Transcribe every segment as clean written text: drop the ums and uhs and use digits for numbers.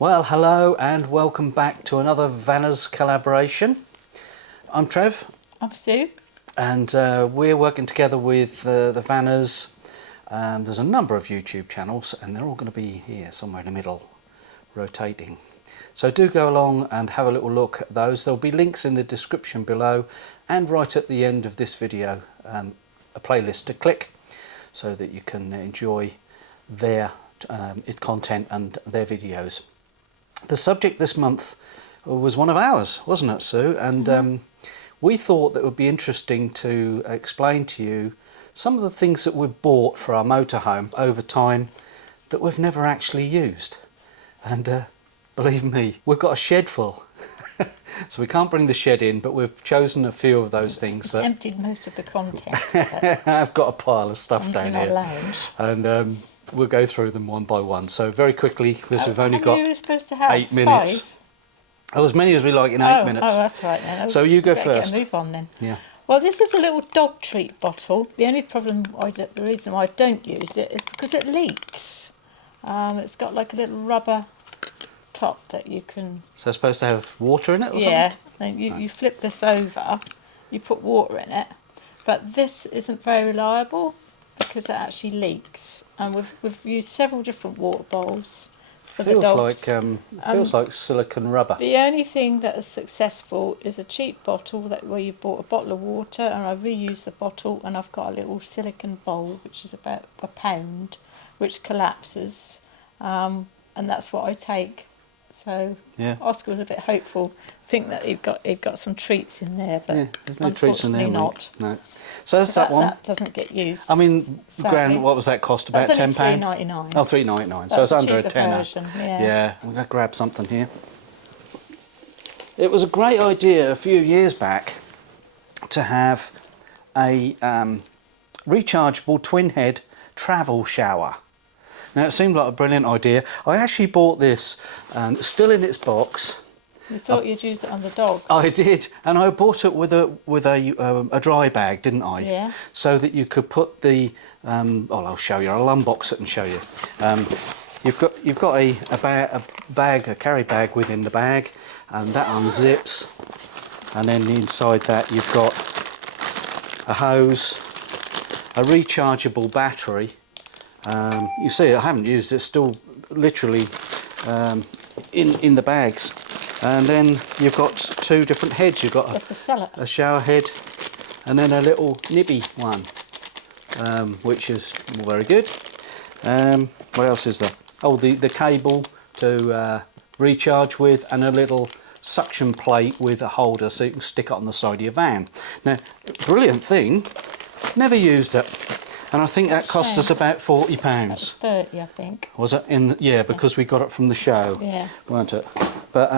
Well, hello and welcome back to another Vanners collaboration. I'm Trev. I'm Sue. And we're working together with the Vanners. There's a number of YouTube channels and they're all going to be here somewhere in the middle, rotating. So do go along and have a little look at those. There'll be links in the description below and right at the end of this video, a playlist to click so that you can enjoy their content and their videos. The subject this month was one of ours, wasn't it, Sue? And we thought that it would be interesting to explain to you some of the things that we've bought for our motorhome over time that we've never actually used. And believe me, we've got a shed full. So we can't bring the shed in, but we've chosen a few of those things. That emptied most of the contents. I've got a pile of stuff down here. Lounge. And we'll go through them one by one. So very quickly, because we've only got were supposed to have 8 minutes. 5? Oh, as many as we like in 8 minutes. Oh, that's right then. So you go Better first. Get a move on then. Yeah. Well, this is a little dog treat bottle. The only problem, the reason why I don't use it is because it leaks. It's got like a little rubber top that you can... So it's supposed to have water in it or yeah, something? you flip this over, you put water in it, but this isn't very reliable because it actually leaks. And we've used several different water bowls for the dogs. Feels like silicone rubber. The only thing that is successful is a cheap bottle where you bought a bottle of water, and I reused the bottle, and I've got a little silicone bowl which is about £1, which collapses, and that's what I take. So yeah. Oscar was a bit hopeful, think that he'd got some treats in there, but there's no treats in there. Not. No. So that's that one. That doesn't get used. I mean, grand, what was that cost? About £10? £3.99. Oh, £3.99. So it's under a tenner. Version, yeah. Yeah, I'm going to grab something here. It was a great idea a few years back to have a rechargeable twin head travel shower. Now it seemed like a brilliant idea. I actually bought this, still in its box. You thought you'd use it on the dog? I did, and I bought it with a dry bag, didn't I? Yeah. So that you could put the I'll show you. I'll unbox it and show you. You've got a carry bag within the bag, and that unzips, and then inside that you've got a hose, a rechargeable battery. You see, I haven't used it. It's still literally in the bags. And then you've got 2 different heads. You've got a shower head and then a little nibby one, which is very good. What else is there? Oh, the cable to recharge with, and a little suction plate with a holder so you can stick it on the side of your van. Now, brilliant thing, never used it. And I think that cost us about £40. That's 30, I think. Was it? Yeah, because we got it from the show, weren't it? But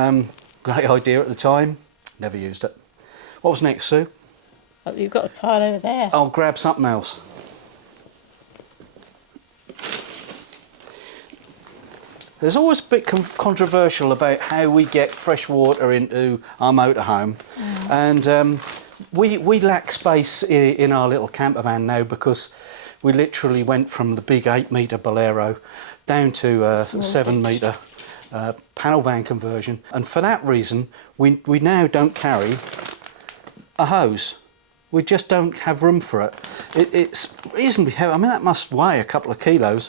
great idea at the time, never used it. What was next, Sue? Oh, you've got a pile over there. I'll grab something else. There's always a bit controversial about how we get fresh water into our motorhome. And we lack space in our little camper van now because we literally went from the big 8-metre Bolero down to a 7-metre panel van conversion, and for that reason we now don't carry a hose. We just don't have room for it. It's reasonably heavy. I mean, that must weigh a couple of kilos,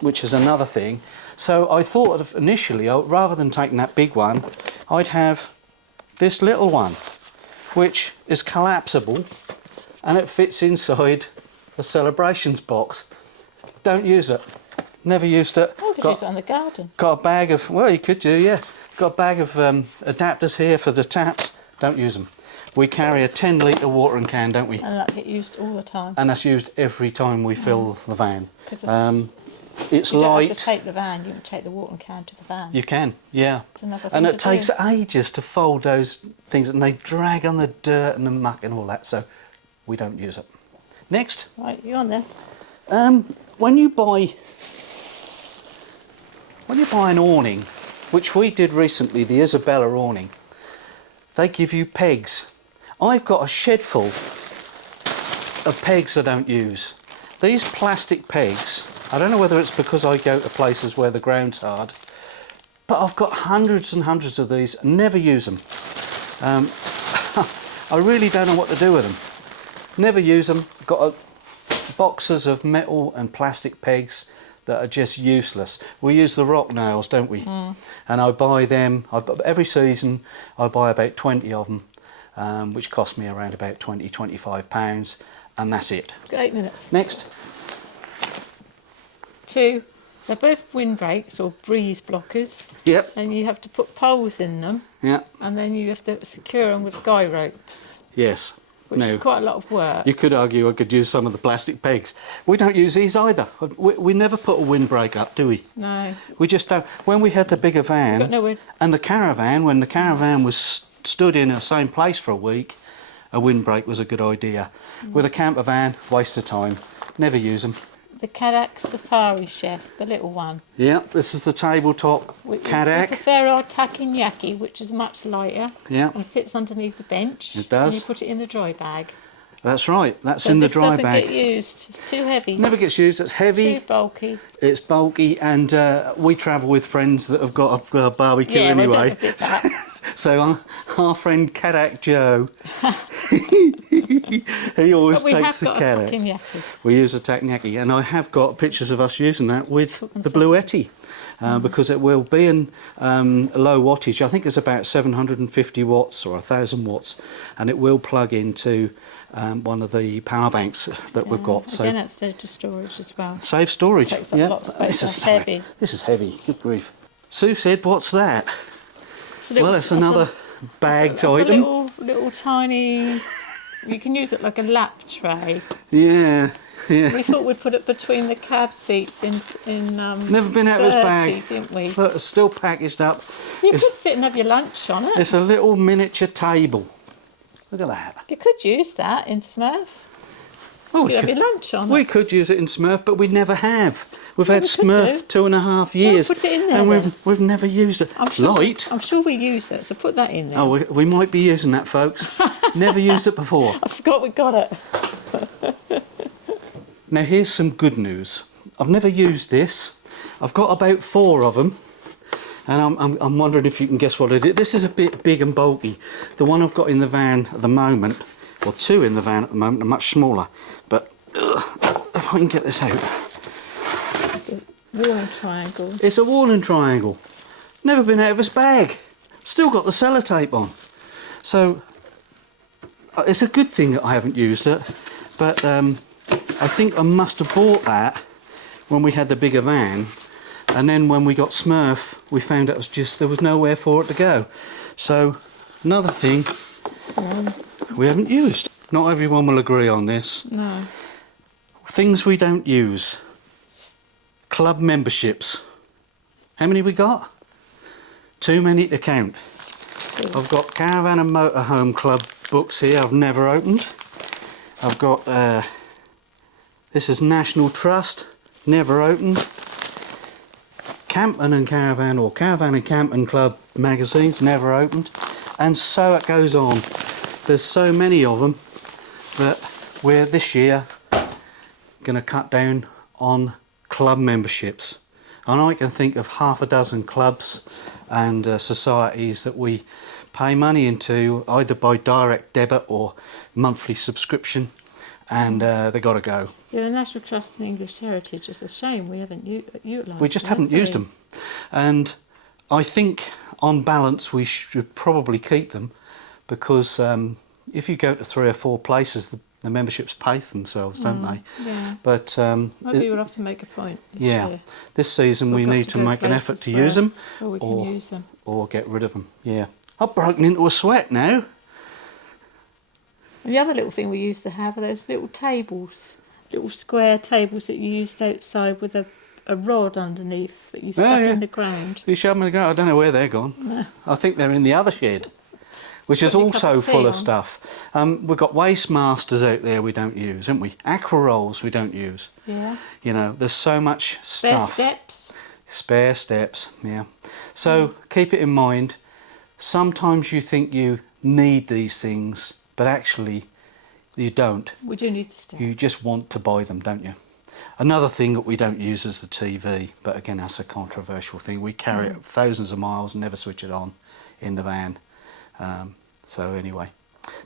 which is another thing. So I thought of initially, rather than taking that big one, I'd have this little one, which is collapsible, and it fits inside a celebrations box. Don't use it. Never used it. Oh, you could use it on the garden. Got a bag of, well, you could do, yeah. Got a bag of adapters here for the taps. Don't use them. We carry a 10-litre watering can, don't we? And that get used all the time. And that's used every time we fill the van. It's you light. You don't have to take the van, you can take the watering can to the van. You can, yeah. It's another thing and it takes ages to fold those things, and they drag on the dirt and the muck and all that, so we don't use it. Next. Right, you on then? When you buy an awning, which we did recently, the Isabella awning, they give you pegs. I've got a shed full of pegs I don't use. These plastic pegs, I don't know whether it's because I go to places where the ground's hard, But I've got hundreds and hundreds of these and never use them. I really don't know what to do with them. Never use them. Got boxes of metal and plastic pegs that are just useless. We use the rock nails, don't we? And I buy them, every season I buy about 20 of them, which cost me around about £20–25, and that's it. 8 minutes. Next. 2. They're both windbreaks or breeze blockers. Yep. And you have to put poles in them. Yeah. And then you have to secure them with guy ropes. Yes. Which is quite a lot of work. You could argue I could use some of the plastic pegs. We don't use these either. We never put a windbreak up, do we? No. We just don't. When we had the bigger van and the Caravan, when the Caravan was stood in the same place for a week, a windbreak was a good idea. With a camper van, waste of time. Never use them. The Kadak Safari Chef, the little one. Yeah, this is the tabletop Kadak. We prefer our Takinyaki, which is much lighter. Yeah. And fits underneath the bench. It does. And you put it in the dry bag. That's right, that's in the dry bag. So this doesn't get used, it's too heavy. Never gets used, it's heavy. Too bulky. It's bulky, and we travel with friends that have got a barbecue anyway. So our friend Kadak Joe, he always takes the Kadak. We use a Takinyaki, and I have got pictures of us using that with the Bluetti. Because it will be in low wattage. I think it's about 750 watts or 1,000 watts, and it will plug into one of the power banks that we've got. So again, that's to storage as well. Save storage. Takes up a lot of space. This is heavy. This is heavy. Good grief. Sue said, "What's that?" Well, it's another bagged item. A little tiny. You can use it like a lap tray. Yeah. Yeah. We thought we'd put it between the cab seats in Never been out of his bag. didn't we? But it's still packaged up. You could sit and have your lunch on it. It's a little miniature table. Look at that. You could use that in Smurf. Oh, You'd have your lunch on it. We could use it in Smurf, but we never have. We've had Smurf 2.5 years. Well, put it in there, and we've never used it. It's light. I'm sure we use it, so put that in there. Oh, we might be using that, folks. Never used it before. I forgot we got it. Now here's some good news. I've never used this. I've got about 4 of them, and I'm wondering if you can guess what it is. This is a bit big and bulky. The one I've got in the van at the moment, or 2 in the van at the moment, are much smaller. But if I can get this out. It's a warning triangle. It's a warning triangle. Never been out of its bag. Still got the sellotape on. So it's a good thing that I haven't used it, but I think I must have bought that when we had the bigger van, and then when we got Smurf we found it was just, there was nowhere for it to go. So another thing we haven't used. Not everyone will agree on this. No. Things we don't use. Club memberships. How many we got? Too many to count. 2. I've got Caravan and Motorhome Club books here I've never opened. I've got this is National Trust, never opened. Campman and Caravan, or Caravan and Campman Club magazines, never opened. And so it goes on. There's so many of them that we're this year going to cut down on club memberships. And I can think of half a dozen clubs and societies that we pay money into, either by direct debit or monthly subscription, and they got to go. Yeah, the National Trust and English Heritage, it's a shame we haven't utilised. We just haven't used them, and I think on balance we should probably keep them, because if you go to 3 or 4 places, the memberships pay for themselves, don't they? Yeah. But maybe we'll have to make a point this yeah, year. this season we need to make an effort to use them, or we can use them, or get rid of them. Yeah, I've broken into a sweat now. And the other little thing we used to have are those little tables, little square tables that you used outside with a rod underneath that you stuck in the ground. You showed me the ground. I don't know where they're gone. No. I think they're in the other shed, which is also full of stuff. We've got Waste Masters out there we don't use, haven't we? Aqua Rolls we don't use. Yeah. You know, there's so much stuff. Spare steps. Spare steps, yeah. So keep it in mind. Sometimes you think you need these things, but actually you don't. We do need to step. You just want to buy them, don't you? Another thing that we don't use is the TV, but again that's a controversial thing. We carry it thousands of miles and never switch it on in the van. So anyway,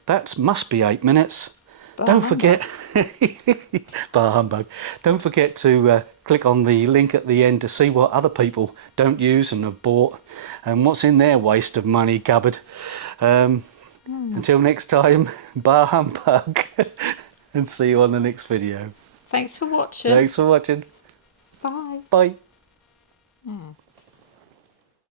that must be 8 minutes. Don't forget, bar humbug. Don't forget to click on the link at the end to see what other people don't use and have bought and what's in their waste of money cupboard. Until next time, bar humbug, and see you on the next video. Thanks for watching. Thanks for watching. Bye. Bye.